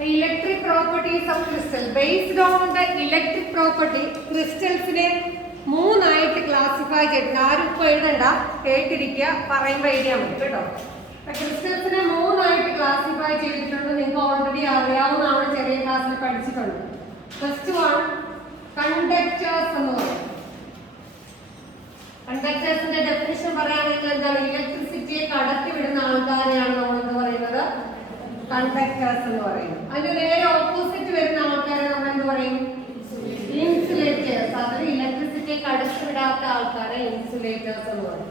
Electric properties of crystal. Based on the electric property, crystals മൂന്നായിട്ട് classify ചെയ്തിട്ടുണ്ട്. ആരും ഇപ്പോൾ എഴുതണ്ട, കേട്ടിരിക്കുക, പറയുമ്പോൾ എഴുതിയാൽ മതി കേട്ടോ. ക്രിസ്റ്റൽസിനെ മൂന്നായിട്ട് ക്ലാസിഫൈ ചെയ്തിട്ടുണ്ട്. നിങ്ങൾക്ക് ഓൾറെഡി അറിയാവുന്നതാണ്, ചെറിയ ക്ലാസ്സിൽ പഠിച്ചിട്ടുണ്ട്. ഫസ്റ്റ് വൺ കണ്ടക്ടേഴ്സ് എന്ന് പറയും. കണ്ടക്ടേഴ്സിന്റെ ഡെഫിനിഷൻ പറയുകയാണെങ്കിൽ എന്താണ്? ഇലക്ട്രിസിറ്റിയെ കടത്തി വിടുന്ന ആൾക്കാരെയാണ് നമ്മൾ എന്ത് പറയുന്നത്? കണ്ടക്ടേഴ്സ് എന്ന് പറയുന്നത്. അതിന് നേരെ ഓപ്പോസിറ്റ് വരുന്ന ആൾക്കാരെ നമ്മൾ എന്ത് പറയും? ഇൻസുലേറ്റേഴ്സ്. അതിന് ഇലക്ട്രിസിറ്റിയെ കടത്തിവിടാത്ത ആൾക്കാരെ ഇൻസുലേറ്റേഴ്സ് എന്ന് പറയും.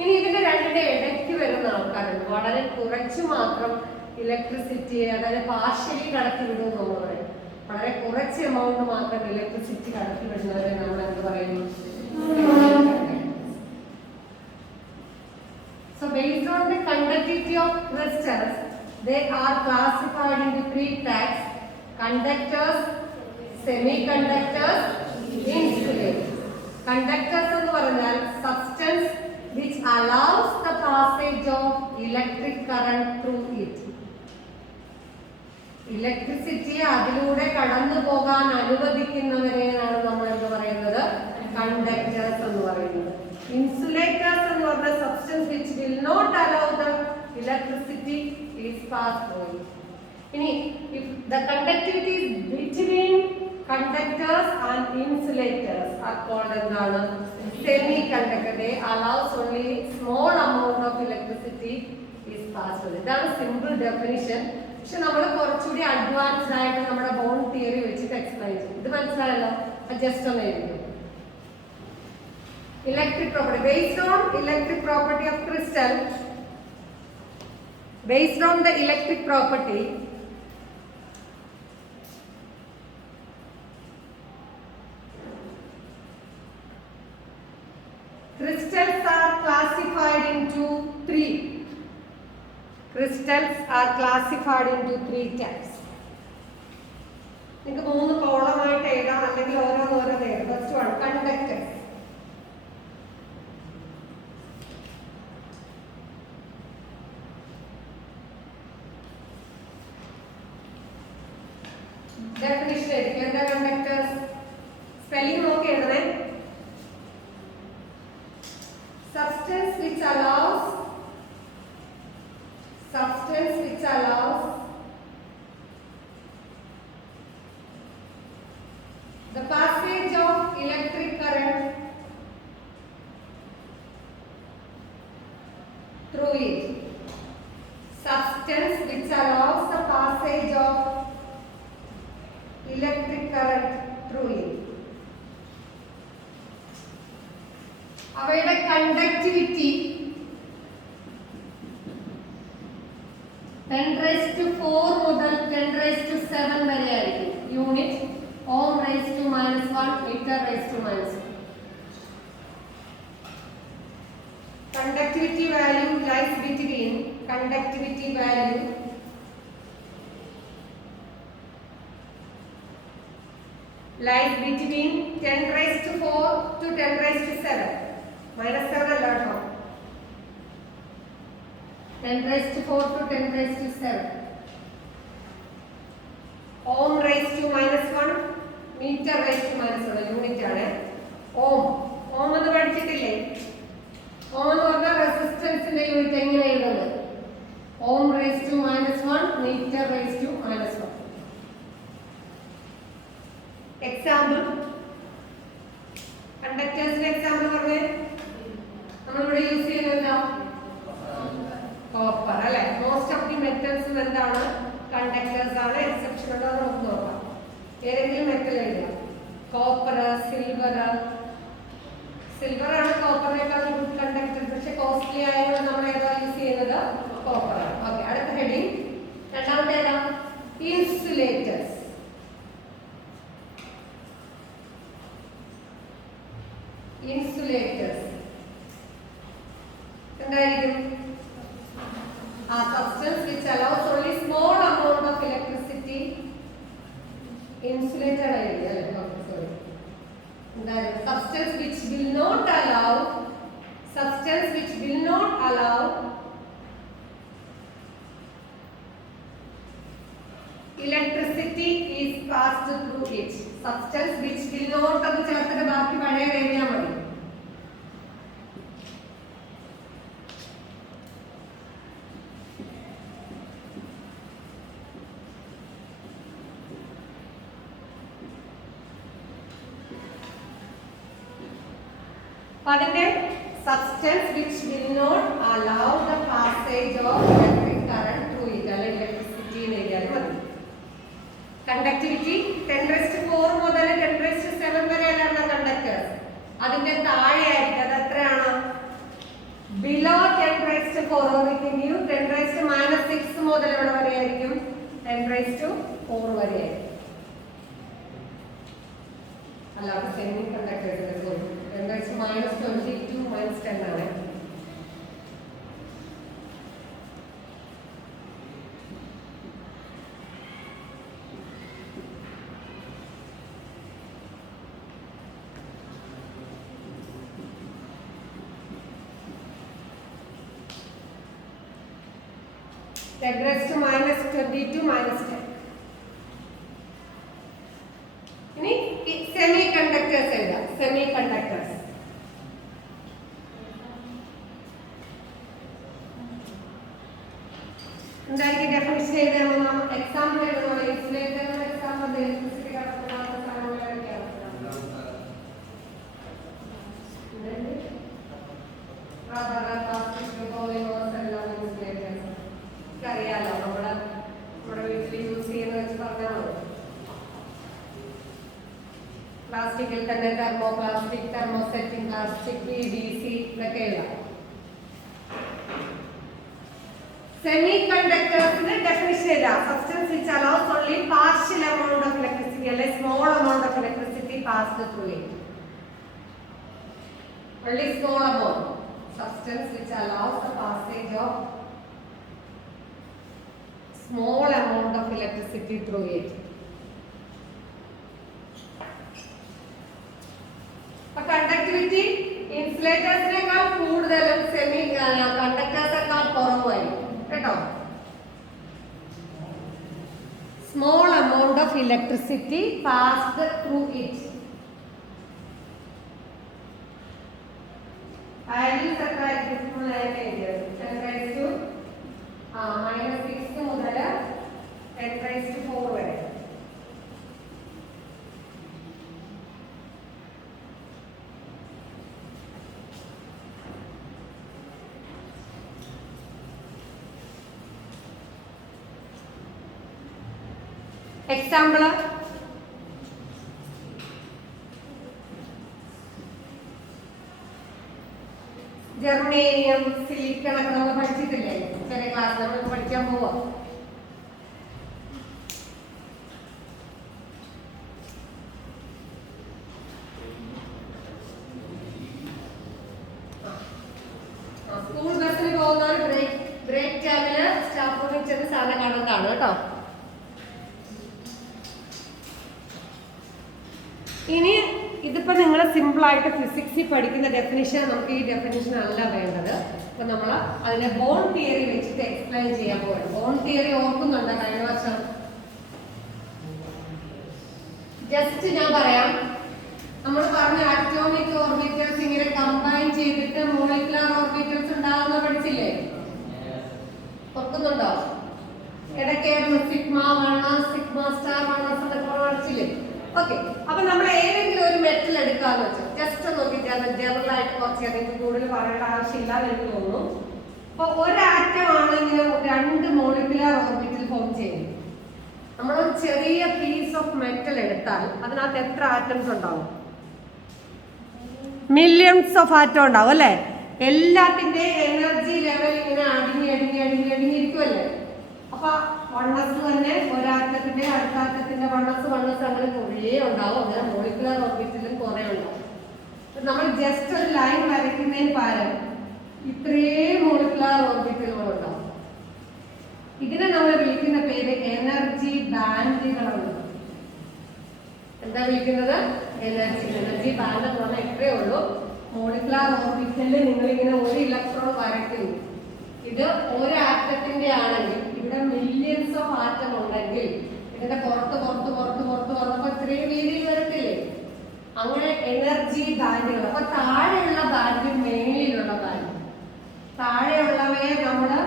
ഇനി ഇതിന്റെ രണ്ടിന്റെ ഇടയ്ക്ക് വരുന്ന ആൾക്കാരുണ്ട്, വളരെ കുറച്ച് മാത്രം ഇലക്ട്രിസിറ്റിയെ, അതായത് പാർഷ്യലി കടത്തിവിടും എന്ന് പറയും. വളരെ കുറച്ച് എമൗണ്ട് മാത്രം ഇലക്ട്രിസിറ്റി കടത്തിവിടുന്നവരെ നമ്മൾ എന്ത് പറയുന്നു? So based on the conductivity of crystals, they are classified into three types: conductors, semiconductors, insulators. Conductors എന്ന് പറഞ്ഞാൽ substance which allows the passage of electric current through it. ഇലക്ട്രിസിറ്റിയെ അതിലൂടെ കടന്നു പോകാൻ അനുവദിക്കുന്നവരെയാണ് നമ്മൾ എന്ത് പറയുന്നത്? കണ്ടക്ടേഴ്സ് എന്ന് പറയുന്നത്. ഇൻസുലേറ്റേഴ്സ് എന്ന് പറഞ്ഞ substance which will not allow the electricity is passed through it. ഇനി if the conductivity is between conductors and insulators are called എന്താണ്? Semiconductor. They allows only small amount of electricity is passed through. ഇതാണ് simple definition. പക്ഷെ നമ്മൾ കുറച്ചുകൂടി advanced ആയിട്ട് നമ്മുടെ bond theory വെച്ചിട്ട് explain ചെയ്യും. ഇത് മനസ്സിലായല്ലോ? ജസ്റ്റ് ഒന്ന് എഴുതും. Electric property. Based on electric property of crystal, based on the electric property, crystals are classified into three. Crystals are classified into three types. നിങ്ങൾക്ക് മൂന്ന് കോളമായിട്ട് എഴുതാം, അല്ലെങ്കിൽ ഓരോന്നോരോന്ന് എഴുതാം. First one conductors. ഡെഫിനിഷൻ ആയിരിക്കും. എന്താ കണ്ടക്ടേഴ്സ്? സ്പെല്ലിംഗ് നോക്കി എഴുതണേ. Substance which allows the passage of electric current through it. Substance which allows the passage of electric current through it. അവയുടെ കണ്ടക്ടിവിറ്റി 10⁴ മുതൽ 10⁻⁷ വരെ ആയിരിക്കും. Unit ohm raise to -1, metre raise to -1. Conductivity value lies between conductivity value lies between 10⁻⁴ to 10⁻⁷. -7 അല്ല കേട്ടോ, 10⁻⁴ to 10⁻⁷. Ohm raise to -1, metre raise to -1 unit ആണ്. Ohm എന്ന് പഠിച്ചിട്ടില്ലേ? ഓം എന്ന് പറഞ്ഞാൽ റെസിസ്റ്റൻസിന്റെ യൂണിറ്റ്. എങ്ങനെ എഴുതുന്നത്? Ohm raise to -1, metre raise to -1. Example, കണ്ടക്ടേഴ്സിന്റെ എക്സാമ്പിൾ പറഞ്ഞേ. നമ്മളിവിടെ യൂസ് ചെയ്യുന്നല്ലോ കോപ്പർ അല്ലെ. മോസ്റ്റ് ഓഫ് ദി മെറ്റൽസ് എന്താണ്? കണ്ടക്ടേഴ്സ് ആണ്. എക്സെപ്ഷൻ ഉണ്ടോ നമുക്ക് നോക്കാം. ഏതെങ്കിലും മെറ്റൽ എഴുതാം. കോപ്പർ, സിൽവർ ആണ് കോപ്പറിനേക്കാൾ ഗുഡ് കണ്ടക്ടർ. പക്ഷെ കോസ്റ്റ്ലി ആയതുകൊണ്ട് നമ്മൾ ഏതാ യൂസ് ചെയ്യുന്നത്? കോപ്പർ ആണ്. ഓക്കെ, അടുത്ത ഹെഡിങ്. രണ്ടാമത്തെ ഏതാ? ഇൻസുലേറ്റേഴ്സ്. ഇൻസുലേറ്റേഴ്സ് എന്തായിരിക്കും? ആ substance which allows only small amount of electricity. Insulated ആയിരിക്കും അല്ലേ? സോറി, എന്തായാലും substance which will not allow electricity is passed through it. Substance which will not അത് ചേർത്തിട്ട് ബാക്കി പഴയ എഴുതിയാൽ മതി. അതിന്റെ substance which will not allow the passage of electric current through it. അല്ലെങ്കിൽ electricity എന്ന് എഴുതിയാൽ മതി. കണ്ടക്ടിവിറ്റി 10⁻⁴ മുതൽ 10⁻⁷ വരെയുള്ള കണ്ടക്ടേഴ്സ്. അതിന്റെ താഴെ ആയിരിക്കും. അത് എത്രയാണ്? ബിലോ 10⁻⁴. 10⁻⁻6 മുതൽ എവിടെ വരെ ആയിരിക്കും? 10⁻⁴ വരെ ആയിരിക്കും. അല്ലാതെ സെമി കണ്ടക്ടേഴ്സിന്റെ പോയി 10⁻22 -10 ആണ്. (10⁻22 -10). ഇനി സെമി കണ്ടക്ടേഴ്സ് എഴുതാം. സെമി കണ്ടക്ടേഴ്സ് എന്തായിരിക്കും ഡെഫിനിഷൻ എഴുതാൻ? എക്സാമ്പിൾ എഴുതണം. ഇൻസുലേറ്റർ എക്സാമ്പിൾ ഇലക്ട്രിസിറ്റി കടത്തുന്ന സാധനങ്ങളൊക്കെയാണ്. അറിയാലോ, നമ്മുടെ വീട്ടിൽ യൂസ് ചെയ്യുന്ന വെച്ച് പറഞ്ഞാൽ മതി. പ്ലാസ്റ്റിക്കിൽ തന്നെ തെർമോപ്ലാസ്റ്റിക്, തെർമോസെറ്റിംഗ് പ്ലാസ്റ്റിക്, PVC ഇതൊക്കെ എഴുതാം. സെമി കണ്ടക്ടേഴ്സിന്റെ ഡെഫിനിഷൻ എഴുതാം. Substance which allows only partial amount of electricity അല്ലെ small amount of electricity passed through it. only small amount. Substance which allows the passage of small amount of electricity through it. Conductivity ഇൻസുലേറ്റേഴ്സിനേക്കാൾ കൂടുതലും semi കണ്ടക്ടേഴ്സിനേക്കാൾ കുറവായിരിക്കും കേട്ടോ. Small amount of electricity passed through it. Values എത്ര ആയിരിക്കും? -6 മുതൽ 10⁻⁴ വരെ. Example germanium, silicon ഒക്കെ നമ്മൾ പഠിച്ചിട്ടില്ലേ? ചെറിയ ക്ലാസ് നമ്മൾ പഠിക്കാൻ പോവാ. സ്കൂൾ ബസ്സിന് പോകുന്നവർ ബ്രേക്ക് ടൈമില് സ്റ്റാഫ് റൂമിൽ ചെന്ന് സാധനം കാണുന്നതാണ് കേട്ടോ. ഇനി ഇതിപ്പോ നിങ്ങൾ സിമ്പിൾ ആയിട്ട് ഫിസിക്സിൽ പഠിക്കുന്ന ഡെഫിനിഷൻ, നമുക്ക് ഈ ഡെഫിനിഷൻ അല്ല വേണ്ടത്. അപ്പൊ നമ്മൾ അതിനെ ബോൺ തിയറി വെച്ചിട്ട് എക്സ്പ്ലെയിൻ ചെയ്യാൻ പോകണം. ബോൺ തിയറി ഓർക്കുന്നുണ്ടോ? കഴിഞ്ഞ വർഷം ജസ്റ്റ് ഞാൻ പറയാം. നമ്മൾ പറഞ്ഞ അറ്റോമിക് ഓർബിറ്റൽസ് ഇങ്ങനെ കമ്പൈൻ ചെയ്തിട്ട് മോളിക്കുലർ ഓർബിറ്റൽസ് ഉണ്ടാകുന്ന പഠിച്ചില്ലേ? ഓർക്കുന്നുണ്ടോ? ഇടയ്ക്കായിരുന്നു σ1, σ*1 എന്നൊക്കെ പഠിച്ചില്ലേ? ഓക്കെ. അപ്പൊ നമ്മൾ ഏതെങ്കിലും ഒരു മെറ്റൽ എടുക്കാന്ന് വെച്ചോ. ജസ്റ്റ് നോക്കിയിട്ട് അത് ജനറൽ ആയിട്ട് കുറച്ച് എനിക്ക് കൂടുതൽ പറയേണ്ട ആവശ്യമില്ല എന്ന് തോന്നുന്നു. അപ്പൊ ഒരാറ്റം ആണ് ഇങ്ങനെ 2 മോളിക്കുലർ ഓർബിറ്റൽ ഫോം ചെയ്യുന്നത്. നമ്മളൊരു ചെറിയ പീസ് ഓഫ് മെറ്റൽ എടുത്താൽ അതിനകത്ത് എത്ര ആറ്റംസ് ഉണ്ടാവും? മില്യൺസ് ഓഫ് ആറ്റം ഉണ്ടാവും അല്ലെ? എല്ലാത്തിന്റെ എനർജി ലെവൽ ഇങ്ങനെ അടിഞ്ഞിരിക്കുമല്ലേ? അപ്പൊ വണ്ണസ് തന്നെ ഒരാറ്റത്തിന്റെ അടുത്താറ്റത്തിന്റെ വണ്ണസ് അങ്ങനെ കുറേ ഉണ്ടാവും. അങ്ങനെ മോളിക്കുലർ ഓർബിറ്റലും കുറെ ഉണ്ടാവും. നമ്മൾ ജസ്റ്റ് ഒരു ലൈൻ വരയ്ക്കുന്നതിന് പകരം ഇത്രയും മോളിക്കുലർ ഓർബിറ്റലുകൾ ഉണ്ടാവും. ഇതിനെ നമ്മൾ വിളിക്കുന്ന പേര് എനർജി ബാൻഡുകളാണ്. എന്താ വിളിക്കുന്നത്? എനർജി ബാൻഡ് എന്ന് പറഞ്ഞാൽ ഇത്രയേ ഉള്ളൂ. മോളിക്കുലർ ഓർബിറ്റലിൽ നിങ്ങളിങ്ങനെ ഒരു ഇലക്ട്രോൺ വരയ്ക്കുന്നു. ഇത് ഒരു ആറ്റത്തിന്റെ ആണെങ്കിൽ ഇവിടെ മില്യൺസ് ഓഫ് ആറ്റം ഉണ്ടെങ്കിൽ ഇത് ഇതിന്റെ പുറത്ത് പുറത്ത് പുറത്ത് പുറത്ത് വന്നപ്പോ ഇത്രയും വീതിയിൽ വരത്തില്ലേ? അങ്ങനെ എനർജി ബാൻഡുകൾ. അപ്പൊ താഴെയുള്ള ബാൻഡ്, മേളിലുള്ള ബാൻഡ്. താഴെയുള്ളവയെ നമ്മള്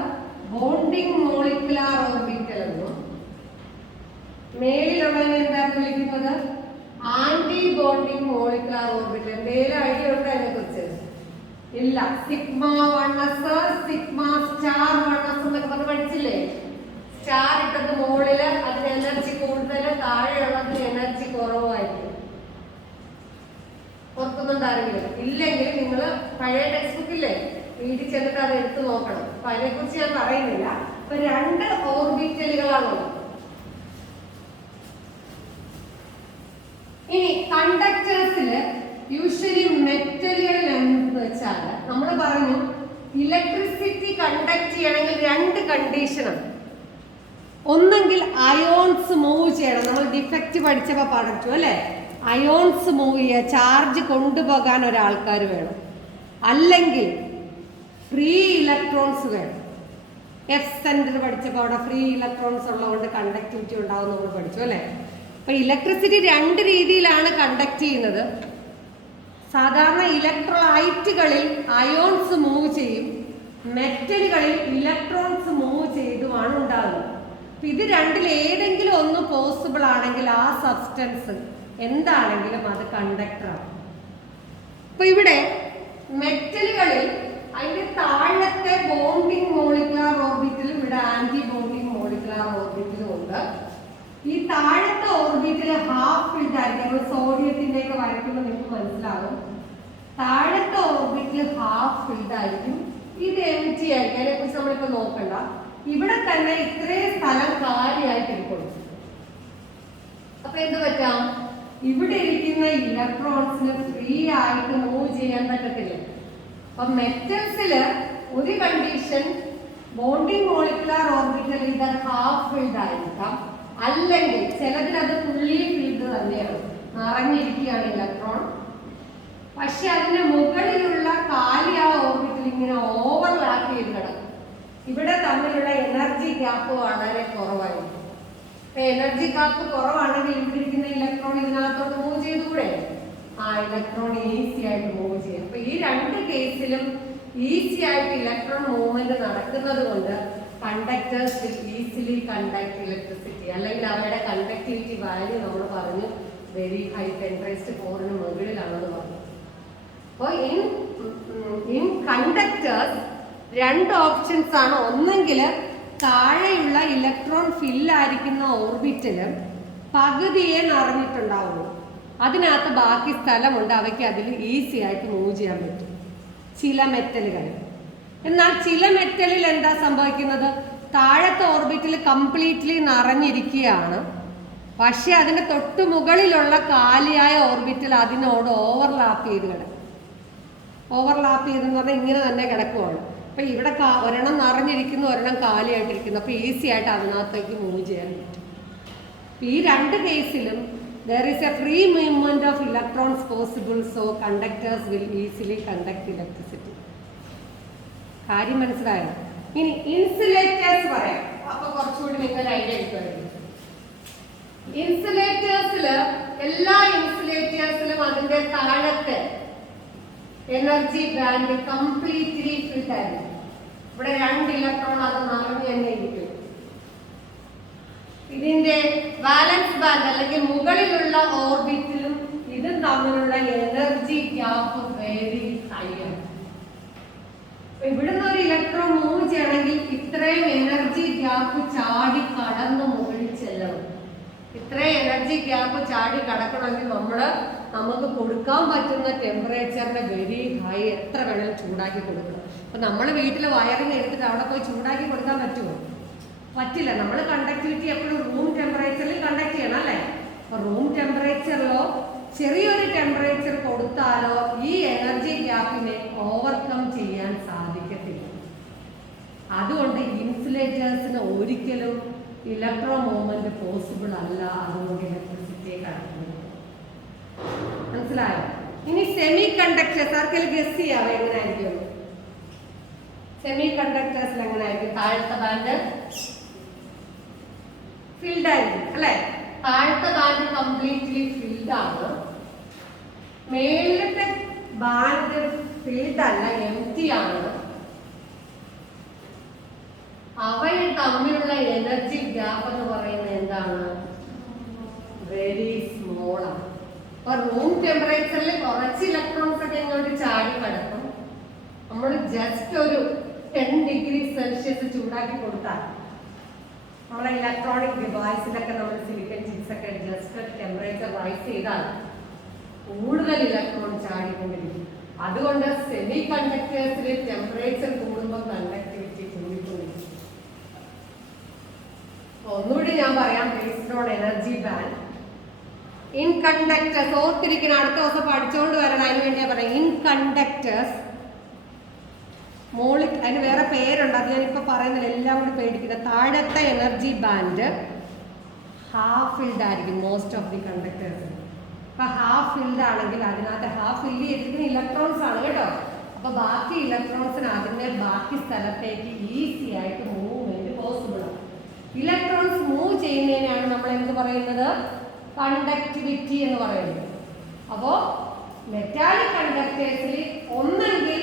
ബോണ്ടിങ് മോളിക്കുലാർ ഓർബിറ്റൽ എന്നും മേളിലുള്ളവയെ എന്താണ് വിളിക്കുന്നത്? Anti bonding molecular orbital. എന്തെങ്കിലും ഐഡിയ ഉണ്ടോ അതിനെ കുറിച്ച്? ഇല്ല. Sigma 1s, sigma star 1s എന്നൊക്കെ പറഞ്ഞ് പഠിച്ചില്ലേ? സ്റ്റാർ ഇട്ടത് മുകളില് അതിന് എനർജി കൂടുതൽ, താഴെയുള്ളതിന് എനർജി കുറവായിരിക്കും. ഓർക്കുന്നുണ്ട് ആരെങ്കിലും? ഇല്ലെങ്കിൽ നിങ്ങൾ പഴയ ടെക്സ്റ്റ് ബുക്ക് ഇല്ലേ, വീട്ടിൽ ചെന്നിട്ട് അത് എടുത്തു നോക്കണം. അപ്പൊ അതിനെ കുറിച്ച് ഞാൻ പറയുന്നില്ല. അപ്പൊ 2 ഓർബിറ്റലുകളാണുള്ളത്. ഇനി കണ്ടക്ടേഴ്സില് യൂഷ്വലി മെറ്റലുകളിൽ എന്ന് വെച്ചാൽ നമ്മൾ പറഞ്ഞു ഇലക്ട്രിസിറ്റി കണ്ടക്ട് ചെയ്യണമെങ്കിൽ 2 കണ്ടീഷനാണ്. ഒന്നെങ്കിൽ അയോൺസ് മൂവ് ചെയ്യണം. നമ്മൾ ഡിഫക്റ്റ് പഠിച്ചപ്പോൾ പഠിച്ചു അല്ലേ? അയോൺസ് മൂവ് ചെയ്യുക, ചാർജ് കൊണ്ടുപോകാൻ ഒരാൾക്കാർ വേണം. അല്ലെങ്കിൽ ഫ്രീ ഇലക്ട്രോൺസ് വേണം. എഫ് സെന്റർ പഠിച്ചപ്പോൾ അവിടെ ഫ്രീ ഇലക്ട്രോൺസ് ഉള്ളതുകൊണ്ട് കണ്ടക്ടിവിറ്റി ഉണ്ടാവും നമ്മൾ പഠിച്ചു അല്ലേ? അപ്പൊ ഇലക്ട്രിസിറ്റി 2 രീതിയിലാണ് കണ്ടക്ട് ചെയ്യുന്നത്. സാധാരണ ഇലക്ട്രോലൈറ്റുകളിൽ അയോൺസ് മൂവ് ചെയ്യും, മെറ്റലുകളിൽ ഇലക്ട്രോൺസ് മൂവ് ചെയ്തുമാണ് ഉണ്ടാകുന്നത്. ഇത് രണ്ടിൽ ഏതെങ്കിലും ഒന്ന് പോസിബിൾ ആണെങ്കിൽ ആ സബ്സ്റ്റൻസ് എന്താണെങ്കിലും അത് കണ്ടക്ടറാണ്. അപ്പൊ ഇവിടെ മെറ്റലുകളിൽ അതിന്റെ താഴത്തെ ബോണ്ടിങ് മോളിക്കുലാർ ഓർബിറ്റലും ഇവിടെ ആന്റി ബോണ്ടിങ് മോളിക്കുലാർ ഓർബിറ്റലും ഉണ്ട്. ഈ താഴത്തെ ഓർബിറ്റിൽ ഹാഫ് ഫിൽഡ് ആയിരിക്കും. സോഡിയത്തിന്റെ ഒക്കെ വരയ്ക്കുമ്പോൾ നിങ്ങൾക്ക് മനസ്സിലാകും. താഴത്തെ ഓർബിറ്റിൽ ഹാഫ് ഫിൽഡ് ആയിരിക്കും, ഇത് എംറ്റി ആയിരിക്കും. അതിനെ കുറിച്ച് നമ്മളിപ്പോ നോക്കണ്ട. ഇവിടെ തന്നെ ഇത്രയും സ്ഥലം കാലിയായിട്ടിരിക്കും. അപ്പൊ എന്ത് പറ്റാം? ഇവിടെ ഇരിക്കുന്ന ഇലക്ട്രോൺസിന് ഫ്രീ ആയിട്ട് മൂവ് ചെയ്യാൻ പറ്റത്തില്ല. അപ്പൊ മെറ്റൽസില് ഒരു കണ്ടീഷൻ ബോണ്ടിങ് മോളിക്കുലാർ ഓർബിറ്റൽ ഇത് ഹാഫ് ഫിൽഡ് ആയിരിക്കാം, അല്ലെങ്കിൽ ചിലതിനത് ഫുള്ളി ഫിൽഡ് തന്നെയാണ്, നിറഞ്ഞിരിക്കുകയാണ് ഇലക്ട്രോൺ. പക്ഷെ അതിന് മുകളിലുള്ള കാലിയാ ഓർബിറ്റൽ ഇങ്ങനെ ഓവർലാപ്പ് ചെയ്ത് കിടക്കും. ഇവിടെ തമ്മിലുള്ള എനർജി ഗ്യാപ്പ് വളരെ കുറവായിരിക്കും. എനർജി ഗ്യാപ്പ് കുറവാണെങ്കിൽ ഇവിടെ ഇരിക്കുന്ന ഇലക്ട്രോൺ ഇതിനകത്തോട്ട് മൂവ് ചെയ്തുകൂടെ? ആ ഇലക്ട്രോൺ ഈസി ആയിട്ട് മൂവ് ചെയ്യും. അപ്പൊ ഈ 2 കേസിലും ഈസി ആയിട്ട് ഇലക്ട്രോൺ മൂവ്മെന്റ് നടക്കുന്നത് കൊണ്ട് conductors will easily conduct electricity. അല്ലെങ്കിൽ അവരുടെ കണ്ടക്ടിവിറ്റി വാല്യൂ നമ്മൾ പറഞ്ഞു വെരി ഹൈ, 10⁴ മുകളിലാണെന്ന് പറഞ്ഞു. അപ്പോൾ ഇൻ കണ്ടക്ടേഴ്സ് 2 ഓപ്ഷൻസ് ആണ്. ഒന്നെങ്കിൽ താഴെയുള്ള ഇലക്ട്രോൺ ഫില്ലായിരിക്കുന്ന ഓർബിറ്റല് പകുതിയെ നിറഞ്ഞിട്ടുണ്ടാവുള്ളൂ, അതിനകത്ത് ബാക്കി സ്ഥലമുണ്ട്, അവയ്ക്ക് അതിൽ ഈസി ആയിട്ട് മൂവ് ചെയ്യാൻ പറ്റും ചില മെറ്റലുകളിൽ. എന്നാൽ ചില മെറ്റലിൽ എന്താ സംഭവിക്കുന്നത്? താഴത്തെ ഓർബിറ്റിൽ കംപ്ലീറ്റ്ലി നിറഞ്ഞിരിക്കുകയാണ്, പക്ഷെ അതിന്റെ തൊട്ടു മുകളിലുള്ള കാലിയായ ഓർബിറ്റിൽ അതിനോട് ഓവർലാപ്പ് ചെയ്ത് കിടക്കും. ഓവർലാപ്പ് ചെയ്തെന്ന് പറഞ്ഞാൽ ഇങ്ങനെ തന്നെ കിടക്കുവാണ്. അപ്പൊ ഇവിടെ ഒരെണ്ണം നിറഞ്ഞിരിക്കുന്നു, ഒരെണ്ണം കാലിയായിട്ടിരിക്കുന്നു. അപ്പൊ ഈസി ആയിട്ട് അതിനകത്തേക്ക് മൂവ് ചെയ്യാൻ പറ്റും. ഈ 2 കേസിലും there is a free movement of electrons possible, so conductors will easily conduct electricity. കാര്യം മനസ്സിലായോ? ഇനി ഇൻസുലേറ്റേഴ്സ് പറയാം. അപ്പൊ കുറച്ചുകൂടി നിങ്ങൾ ഐഡിയ കിട്ടുമായിരിക്കും. ഇൻസുലേറ്റേഴ്സില് എല്ലാ ഇൻസുലേറ്റേഴ്സിലും അതിന്റെ താഴത്തെ എനർജി ബാൻഡ് കംപ്ലീറ്റ്ലി ഫിൽഡ് ആയിരിക്കും. ഇവിടെ 2 ഇലക്ട്രോൺ അത് നിറഞ്ഞു തന്നെ ഇരിക്കും. ഇതിന്റെ വാലൻസ് ബാൻഡ് അല്ലെങ്കിൽ മുകളിലുള്ള ഓർബിറ്റിലും ഇതും തമ്മിലുള്ള എനർജി ഗ്യാപ്പ് വെരി ഹൈ ആണ്. ഇവിടുന്ന് ഒരു ഇലക്ട്രോൺ മൂവ് ചെയ്യണമെങ്കിൽ ഇത്രയും എനർജി ഗ്യാപ്പ് ചാടി കടന്ന് മുകളിൽ ചെല്ലണം. ഇത്രയും എനർജി ഗ്യാപ്പ് ചാടി കടക്കണമെങ്കിൽ നമുക്ക് കൊടുക്കാൻ പറ്റുന്ന ടെമ്പറേച്ചറിന്റെ വെരി ഹൈ, എത്ര വേണമെങ്കിലും ചൂടാക്കി കൊടുക്കണം. അപ്പൊ നമ്മൾ വീട്ടിൽ വയറിങ് എടുത്തിട്ട് അവിടെ പോയി ചൂടാക്കി കൊടുക്കാൻ പറ്റുമോ? പറ്റില്ല. നമ്മൾ കണ്ടക്ടിവിറ്റി എപ്പോഴും റൂം ടെമ്പറേച്ചറിൽ കണ്ടക്ട് ചെയ്യണം അല്ലേ? അപ്പൊ റൂം ടെമ്പറേച്ചറിലോ ചെറിയൊരു ടെമ്പറേച്ചർ കൊടുത്താലോ ഈ എനർജി ഗ്യാപ്പിനെ ഓവർകം ചെയ്യാൻ സാധിക്കത്തില്ല. അതുകൊണ്ട് ഇൻസുലേറ്റേഴ്സിന് ഒരിക്കലും ഇലക്ട്രോ മൂവ്മെന്റ് പോസിബിൾ അല്ല. അതുകൊണ്ട് ഇലക്ട്രിസിറ്റിയെ കടക്കുന്നു. മനസ്സിലായോ? ഇനി സെമി കണ്ടക്ടേഴ്സ് ആർക്കെങ്കിലും ഗസ് ചെയ്യാവോ എങ്ങനെയായിരിക്കും? സെമി കണ്ടക്ടേഴ്സിൽ എങ്ങനെയായിരിക്കും? താഴത്തെ ബാൻഡ് ഫിൽഡ് ആയിരിക്കും അല്ലെ. താഴത്തെ ബാൻഡ് കംപ്ലീറ്റ്ലി ഫിൽഡ് ആണ്, മേളിലത്തെ ബാൻഡ് ഫിൽഡ് അല്ല, എംപ്റ്റി ആണ്. അവയിൽ തമ്മിലുള്ള എനർജി ഗ്യാപ്പ് എന്ന് പറയുന്നത് എന്താണ്? വെരി സ്മോൾ ആണ്. അപ്പൊ റൂം ടെമ്പറേച്ചറിൽ കുറച്ച് ഇലക്ട്രോൺസ് ഒക്കെ ഇങ്ങോട്ട് ചാടി കിടക്കും. നമ്മൾ ജസ്റ്റ് ഒരു 10 ഡിഗ്രി സെൽഷ്യസ് ചൂടാക്കി കൊടുത്താൽ നമ്മളെ ഇലക്ട്രോണിക് ഡിവൈസിലൊക്കെ നമ്മൾ സിലിക്കൺ ചിപ്സ് ഒക്കെ ജസ്റ്റ് ടെമ്പറേച്ചർ റൈസ് ചെയ്താൽ കൂടുതൽ ഇലക്ട്രോൺ ചാടിക്കൊണ്ടിരിക്കും. അതുകൊണ്ട് സെമി കണ്ടക്ടേഴ്സിൽ ടെമ്പറേച്ചർ കൂടുമ്പോൾ കണ്ടക്ടിവിറ്റി കൂടിക്കൊണ്ടിരിക്കും. ഒന്നുകൂടി ഞാൻ പറയാം, based on energy band. In conductors ഓർത്തിരിക്കണം, അടുത്ത ദിവസം പഠിച്ചുകൊണ്ട് വരണം. അതിന് വേണ്ടിയാ പറയാം. ഇൻ കണ്ടക്ടേഴ്സ് മോളിൽ അതിന് വേറെ പേരുണ്ട്, അത് ഞാനിപ്പോൾ പറയുന്നില്ല, എല്ലാം കൂടി പേടിക്കില്ല. താഴത്തെ എനർജി ബാൻഡ് ഹാഫ് ഫിൽഡ് ആയിരിക്കും മോസ്റ്റ് ഓഫ് ദി കണ്ടക്ടേഴ്സ്. അപ്പൊ ഹാഫ് ഫിൽഡ് ആണെങ്കിൽ അതിനകത്ത് ഹാഫ് ഫില്ല് ചെയ്തിരിക്കുന്ന ഇലക്ട്രോൺസ് ആണ് കേട്ടോ. അപ്പൊ ബാക്കി ഇലക്ട്രോൺസിന് അതിന്റെ ബാക്കി സ്ഥലത്തേക്ക് ഈസി ആയിട്ട് മൂവ്മെന്റ് പോസിബിൾ ആണ്. ഇലക്ട്രോൺസ് മൂവ് ചെയ്യുന്നതിനാണ് നമ്മൾ എന്ത് പറയുന്നത്? കണ്ടക്ടിവിറ്റി എന്ന് പറയുന്നത്. അപ്പോ മെറ്റാലിക് കണ്ടക്ടേഴ്സിൽ ഒന്നെങ്കിൽ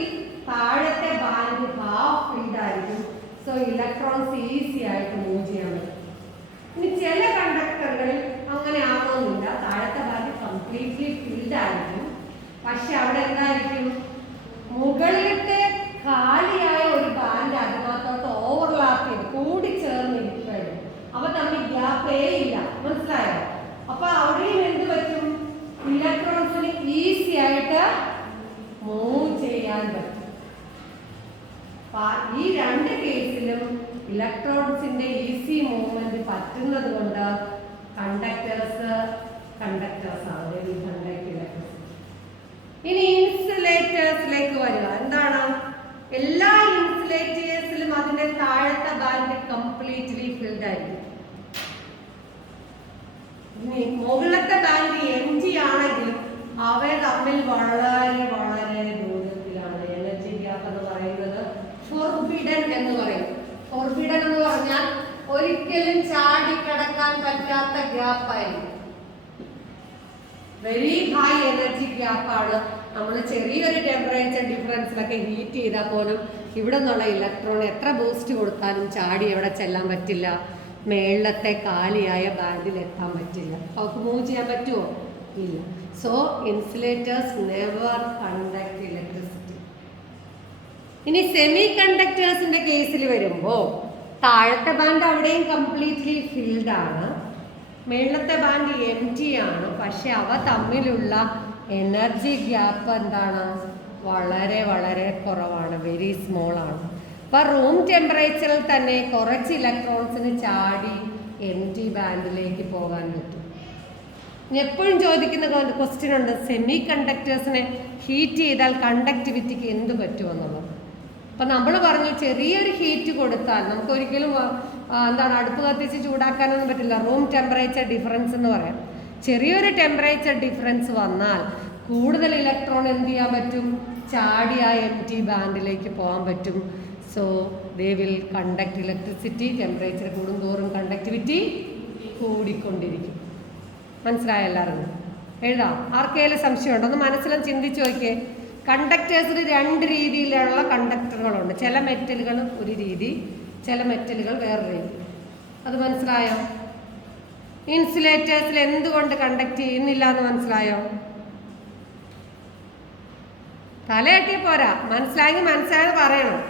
താഴത്തെ ബാൻഡ് ഹാഫ് ഫിൽഡ് ആയിരിക്കും, സോ ഇലക്ട്രോൺസ് ഈസി ആയിട്ട് മൂവ് ചെയ്യാൻ പറ്റും. ഇനി ചില കണ്ടക്ടറുകളിൽ അങ്ങനെ ആവണമെന്നില്ല, താഴത്തെ ബാൻഡ് കംപ്ലീറ്റ്ലി ഫിൽഡ് ആയിരിക്കും, പക്ഷെ അവിടെ എന്തായിരിക്കും? മുകളിലത്തെ കാലിയായ ഒരു ബാൻഡ് അതിനകത്തോട്ട് ഓവർലാപ്പ് ചെയ്ത് കൂടിച്ചേർന്നിരിക്കുകയാണ്. അവ തമ്മിൽ ഗ്യാപ്പേ ഇല്ല, മനസ്സിലായോ? അപ്പൊ അവിടെയും എന്ത് പറ്റും? ഇലക്ട്രോൺസിന് ഈസി ആയിട്ട് മൂവ് ചെയ്യാൻ പറ്റും. ഈ രണ്ട് കേസിലും ഇലക്ട്രോൺസിന്റെ ഈസി മൂവ്മെന്റ് പറ്റുന്നത് കൊണ്ട് കണ്ടക്ടേഴ്സ് ആണ്. ഇനി ഇൻസുലേറ്റേഴ്സിലേക്ക് വരിക. എന്താണ്? എല്ലാ ഇൻസുലേറ്റേഴ്സിലും അതിന്റെ താഴത്തെ ബാൻഡ് കംപ്ലീറ്റ്ലി ഫിൽഡ് ആയിരിക്കും. മുകളിലത്തെ ബാൻഡ് എംറ്റി ആണെങ്കിലും അവ തമ്മിൽ വളരെ വളരെ ദൂരത്തിലാണ്. എനർജി ഗ്യാപ്പ് എന്ന് പറയുന്നത് ഫോർബിഡൻ എന്ന് പറയും. ഫോർബിഡൻ എന്ന് പറഞ്ഞാൽ ഒരിക്കലും ചാടിക്കടക്കാൻ പറ്റാത്ത ഗ്യാപ്പായിരിക്കും. വെരി ഹൈ എനർജി ഗ്യാപ്പാണ്. നമ്മൾ ചെറിയൊരു ടെമ്പറേച്ചർ ഡിഫറൻസിലൊക്കെ ഹീറ്റ് ചെയ്താൽ പോലും ഇവിടെ നിന്നുള്ള ഇലക്ട്രോൺ എത്ര ബൂസ്റ്റ് കൊടുത്താലും ചാടി എവിടെ ചെല്ലാൻ പറ്റില്ല, മേളത്തെ കാലിയായ ബാൻഡിൽ എത്താൻ പറ്റില്ല. അവർക്ക് മൂവ് ചെയ്യാൻ പറ്റുമോ? ഇല്ല. So insulators never conduct electricity. ഇനി സെമി കണ്ടക്ടേഴ്സിന്റെ കേസിൽ വരുമ്പോൾ താഴത്തെ ബാൻഡ് അവിടെയും കംപ്ലീറ്റ്ലി ഫിൽഡ് ആണ്, മേളത്തെ ബാൻഡ് എംറ്റി ആണ്, പക്ഷെ അവ തമ്മിലുള്ള എനർജി ഗ്യാപ്പ് എന്താണ്? വളരെ വളരെ കുറവാണ്, വെരി സ്മോൾ ആണ്. അപ്പൊ റൂം ടെമ്പറേച്ചറിൽ തന്നെ കുറച്ച് ഇലക്ട്രോൺസിന് ചാടി എംറ്റി ബാൻഡിലേക്ക് പോകാൻ പറ്റും. എപ്പോഴും ചോദിക്കുന്ന ക്വസ്റ്റ്യൻ ഉണ്ട്, സെമി കണ്ടക്ടേഴ്സിനെ ഹീറ്റ് ചെയ്താൽ കണ്ടക്ടിവിറ്റിക്ക് എന്ത് പറ്റുമെന്നുള്ളത്. അപ്പം നമ്മൾ പറഞ്ഞു ചെറിയൊരു ഹീറ്റ് കൊടുത്താൽ നമുക്ക് ഒരിക്കലും അടുപ്പ് കത്തിച്ച് ചൂടാക്കാനൊന്നും പറ്റില്ല. റൂം ടെമ്പറേച്ചർ ഡിഫറൻസ് എന്ന് പറയാം. ചെറിയൊരു ടെമ്പറേച്ചർ ഡിഫറൻസ് വന്നാൽ കൂടുതൽ ഇലക്ട്രോൺ എന്ത് ചെയ്യാൻ പറ്റും? ചാടി ആ എംറ്റി ബാൻഡിലേക്ക് പോകാൻ പറ്റും. So they will conduct electricity. Temperature കൂടുന്തോറും കണ്ടക്ടിവിറ്റി കൂടിക്കൊണ്ടിരിക്കും. മനസ്സിലായ എല്ലാവർക്കും? എഴുതാം. ആർക്കെങ്കിലും സംശയമുണ്ടോ? ഒന്ന് മനസ്സിലും ചിന്തിച്ചു നോക്കിയേ. കണ്ടക്ടേഴ്സിന് രണ്ട് രീതിയിലുള്ള കണ്ടക്ടറുകളുണ്ട്. ചില മെറ്റലുകൾ ഒരു രീതി, ചില മെറ്റലുകൾ വേറെ രീതി. അത് മനസ്സിലായോ? ഇൻസുലേറ്റേഴ്സിൽ എന്തുകൊണ്ട് കണ്ടക്ട് ചെയ്യുന്നില്ല എന്ന് മനസ്സിലായോ? തലയെട്ടി പോരാ, മനസ്സിലായെങ്കിൽ മനസ്സിലായെന്ന് പറയണം.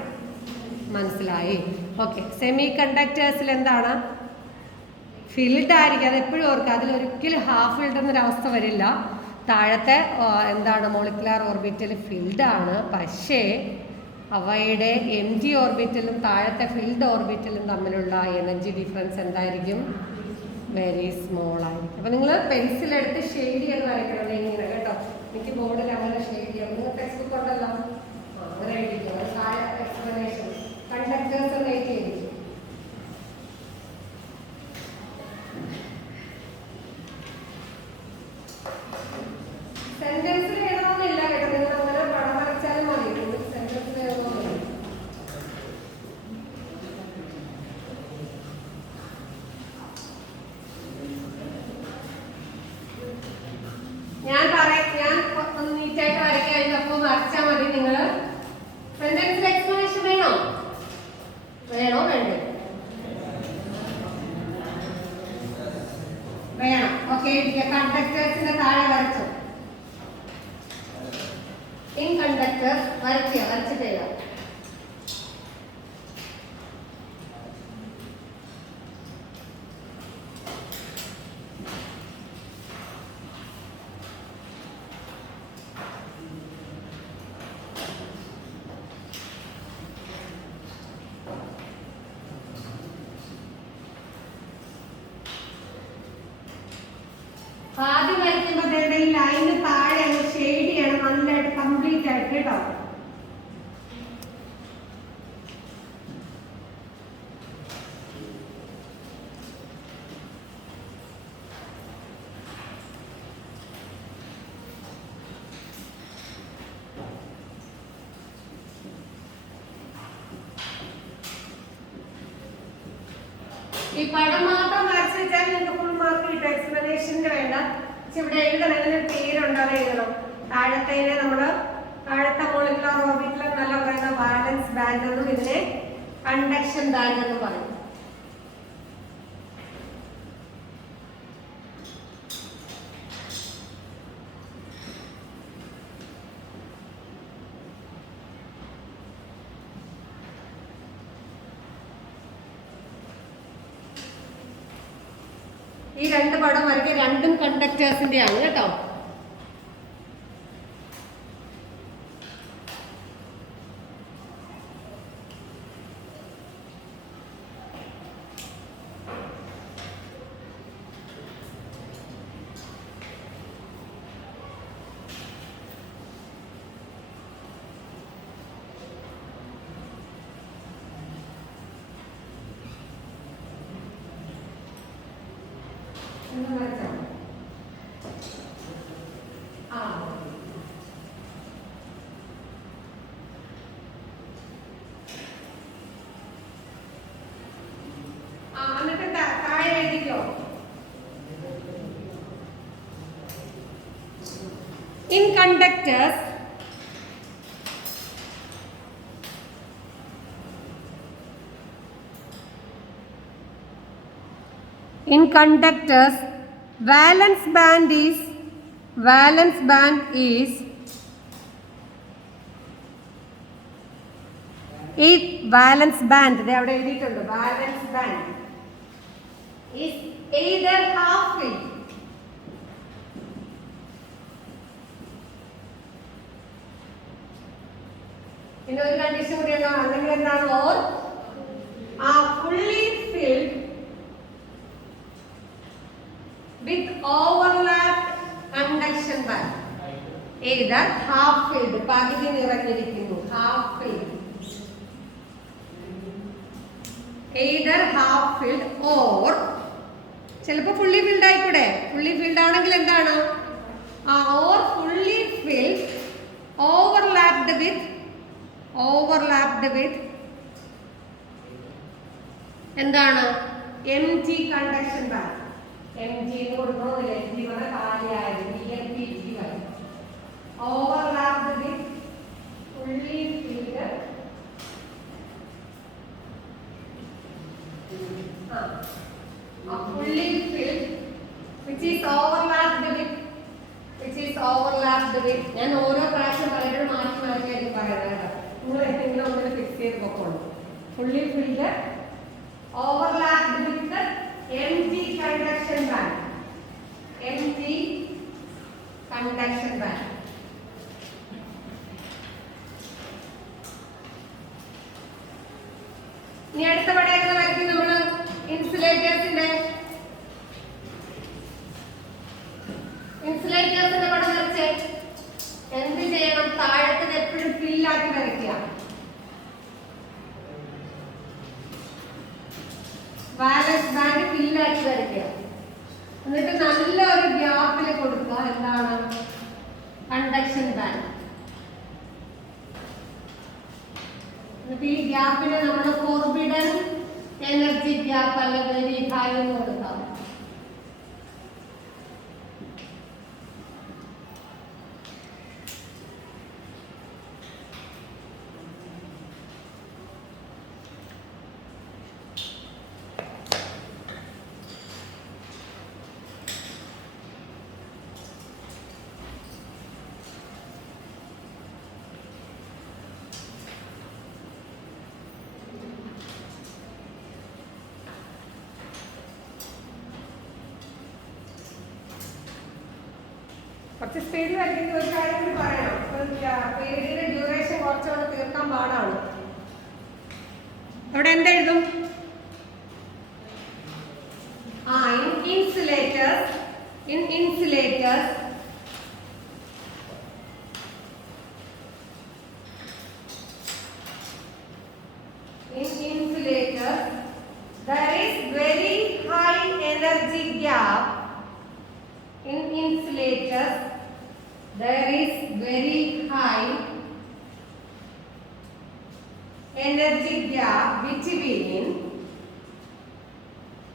മനസ്സിലായി? ഓക്കെ. സെമി കണ്ടക്ടേഴ്സിൽ എന്താണ്? ഫിൽഡ് ആയിരിക്കും. അതെപ്പോഴും ഓർക്കുക. അതിലൊരിക്കലും ഹാഫ് ഫിൽഡ് എന്നൊരവസ്ഥ വരില്ല. താഴത്തെ മോളിക്കുലാർ ഓർബിറ്റൽ ഫിൽഡ് ആണ്, പക്ഷേ അവയുടെ എം ജി ഓർബിറ്റലും താഴത്തെ ഫിൽഡ് ഓർബിറ്റലും തമ്മിലുള്ള എനർജി ഡിഫറൻസ് എന്തായിരിക്കും? വെരി സ്മോൾ ആയിരിക്കും. അപ്പം നിങ്ങൾ പെൻസിലെടുത്ത് ഷെയ്ഡ് ചെയ്ത് വരയ്ക്കണം ഇങ്ങനെ കേട്ടോ. എനിക്ക് ബോർഡിൽ അങ്ങനെ ഷെയ്ഡ് ചെയ്യാം. നിങ്ങൾ ടെക്സ്റ്റ് ബുക്ക് ഉണ്ടല്ലോ, അങ്ങനെ എഴുതിക്കണം. താഴെ എക്സ്പ്ലനേഷൻ കണ്ടക്ടേഴ്സ് എഴുതി ചെയ്തിരിക്കും. സെന്റൻസിൽ എഴുതണമെന്നില്ല കേട്ടോ, നിങ്ങൾ അങ്ങനെ പടം വരച്ചാലും മതി. സെന്റൻസിൽ എഴുതണമെന്നില്ല. കണ്ടക്ടേഴ്സിന്റെ താഴെ വരച്ചു. ഇൻ കണ്ടക്ടേഴ്സ് വരച്ചിട്ട് എഴുതാം. ആദ്യം വരയ്ക്കുമ്പോൾ ഈ ലൈന് താഴെ ഷെയ്ഡ് ചെയ്യണം നല്ലതായിട്ട്, കംപ്ലീറ്റ് ആയിട്ട് കേട്ടോ. ഈ പടം മാത്രം വരച്ച് വെച്ചാൽ നിങ്ങൾക്ക് ഫുൾ മാർക്ക് കിട്ടും. എക്സ്പ്ലനേഷന് വേണ്ട. ഇവിടെ എഴുതണമെങ്കിൽ പേരുണ്ടാവും, എഴുതണം. താഴത്തേനെ നമ്മള് താഴത്തെ മോളിക്കുലർ ഓർബിറ്റിൽ നല്ല പറയുന്ന വാലൻസ് ബാൻഡ് എന്നും ഇതിനെ കണ്ടക്ഷൻ ബാൻഡ് എന്നും പറയും. ഈ രണ്ട് പടം വരയ്ക്കുക, രണ്ടും കണ്ടക്ടേഴ്സിന്റെ ആണ് കേട്ടോ. In conductors, valence band is valence band അവിടെ എഴുതിയിട്ടുണ്ട്. valence band is either half filled in ഒരു കണ്ടീഷൻ കൂടി ഉണ്ടോ, അല്ലെങ്കിൽ എന്താണ്, or fully filled with overlapped conduction band. either half filled പകുതി നിറഞ്ഞിരിക്കുന്നു, half filled, either half filled or ചിലപ്പോൾ fully filled ആയിക്കൂടെ. fully filled ആണെങ്കിൽ എന്താണ്, or fully filled overlapped with എന്താണ്, empty conduction band. empty എന്ന് കൊടുക്കുന്നതില്ല, empty പറഞ്ഞാൽ കാലിയായത്, empty വരും. overlapped with fully filled fully filled which is overlapped with ഞാൻ ഓരോ പ്രാവശ്യം പറയുന്നത് മാറ്റിയായിരിക്കും പറയുന്നത് കേട്ടോ. നിങ്ങൾ എന്തെങ്കിലും ഒന്നിനെ ഫിക്സ് ചെയ്ത് പൊക്കോളൂ. fully filled overlapped with the empty conduction band. ഇനി അടുത്ത പടയൊക്കെ വരയ്ക്കും നമ്മള് ഇൻസുലേറ്റേഴ്സിന്റെ പടം വരച്ച് എന്ത് ചെയ്യണം, താഴത്തിന് എപ്പോഴും ഫില്ലാക്കി വരയ്ക്കുക. വാലൻസ് ബാൻഡ് ഫില്ലാക്കി വരയ്ക്കുക. എന്നിട്ട് നല്ല ഒരു ഗ്യാപ്പിൽ കൊടുക്കുക, എന്താണ്, കണ്ടക്ഷൻ ബാൻഡ്. എന്നിട്ട് ഈ ഗ്യാപ്പിനെ നമ്മൾ ഫോർബിഡൻ എനർജി ഗ്യാപ്പ് അല്ലെങ്കിൽ വെരി ഹൈ എന്ന് കൊടുക്കാം. കുറച്ച് സ്പീഡ് വരയ്ക്കുന്ന ഒരു കാര്യം കൂടി പറയണം. പീരീഡിന്റെ ഡ്യൂറേഷൻ കുറച്ചുകൊണ്ട് തീർക്കാൻ പാടാണ്. അവിടെ എന്തെഴുതും? in insulators there is very high energy gap. In insulators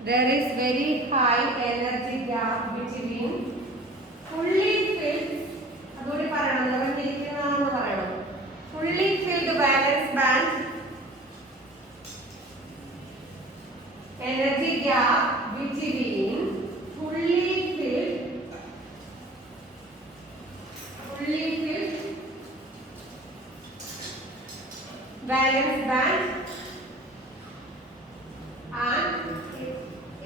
there is very high energy gap between fully filled adore parayana nirikkunnaanu parayana fully filled valence band energy gap between fully filled valence band and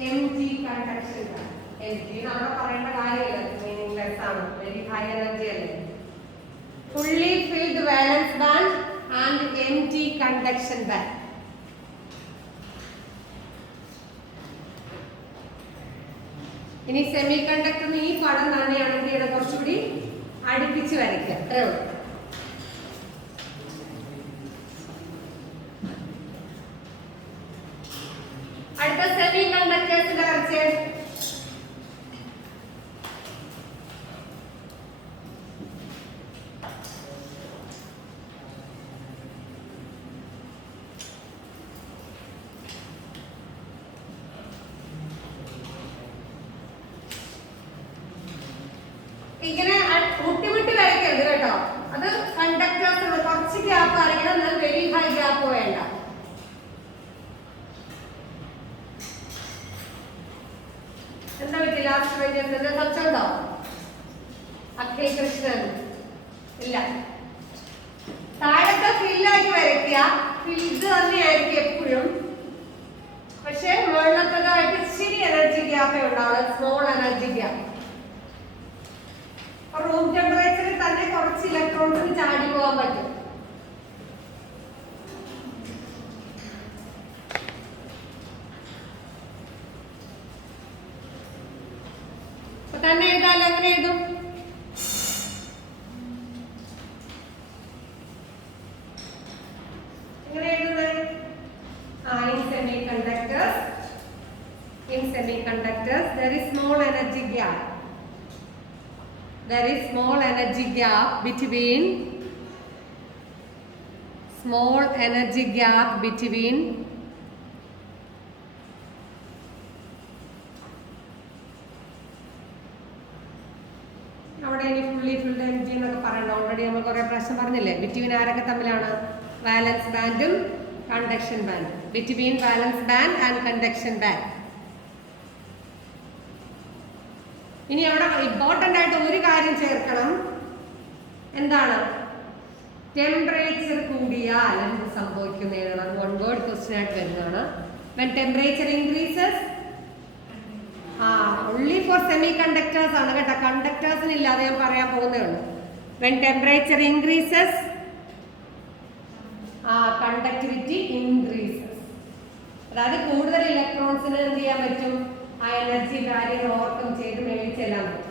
empty conduction band. Empty നമ്മൾ പറയേണ്ട കാര്യമില്ല, meaningless ആണ്, very high energy അല്ലേ. fully filled valence band and empty conduction band. ഇനി semi കണ്ടക്ടറിന് ഈ പടം തന്നെയാണെങ്കിൽ ഇവിടെ കുറച്ചുകൂടി അടുപ്പിച്ച് വരയ്ക്കുക. അത്രേ ഉള്ളൂ. അടുത്ത സെമി കണ്ടക്ടേഴ്സിന്റെ വരച്ച് ഇങ്ങനെ മുട്ടിമുട്ടി വരയ്ക്കരുത് കേട്ടോ. അത് കണ്ടക്ടേഴ്സ് കുറച്ച് ഗ്യാപ്പ് വരയ്ക്കണം, എന്നാൽ വെരി ഹൈ ഗ്യാപ്പ് വേണ്ട. എന്താ പറ്റി ലാസ്റ്റ് ബെഞ്ചിൽ സംശയമുണ്ടോ? അഖിൽ കൃഷ്ണൻ ഇല്ല. താഴത്തെ ഫില്ലാക്കി വരയ്ക്കുക, ഫിൽഡ് തന്നെയായിരിക്കും എപ്പോഴും. പക്ഷെ മുകളിലത്തതായിട്ട് ഇച്ചിരി എനർജി ഗ്യാപ്പേ ഉണ്ടാവുള്ളൂ, സ്മോൾ എനർജി ഗ്യാപ്പ്. റൂം ടെമ്പറേച്ചറിൽ തന്നെ കുറച്ച് ഇലക്ട്രോൺസിന് ചാടി പോകാൻ പറ്റും. തന്നെ എഴുതാലോ, എങ്ങനെ എഴുതും? എങ്ങനെ എഴുതുന്നത്? in semiconductors there is small energy gap. There is small energy gap between അവിടെ ഇനി ഫുള്ളി ഫിൽഡ് എനർജി എന്നൊക്കെ പറയണ്ട. ഓൾറെഡി നമ്മൾ കുറെ പ്രാവശ്യം പറഞ്ഞില്ലേ, ബിറ്റ്വീൻ ആരൊക്കെ തമ്മിലാണ്? വാലൻസ് ബാൻഡും conduction band. Between valence band and conduction band. ഇനി അവിടെ ഇമ്പോർട്ടൻ്റ് ആയിട്ട് ഒരു കാര്യം ചേർക്കണം. എന്താണ്? ടെമ്പറേച്ചർ കൂടിയാൽ എന്ത് സംഭവിക്കുന്നതാണ്? അത് വൺ വേർഡ് ക്വസ്റ്റ്യൻ ആയിട്ട് വരുന്നതാണ്. when temperature increases, only for semiconductors ആണ് കേട്ടോ, കണ്ടക്ടേഴ്സിന് ഇല്ലാതെ ഞാൻ പറയാൻ പോകുന്നേ ഉള്ളൂ. when temperature increases, conductivity increases. അതായത് കൂടുതൽ ഇലക്ട്രോൺസിന് എന്ത് ചെയ്യാൻ പറ്റും? ആ എനർജി ബാരിയർ ഓവർകം ചെയ്ത് മേളിൽ ചെല്ലാൻ പറ്റും.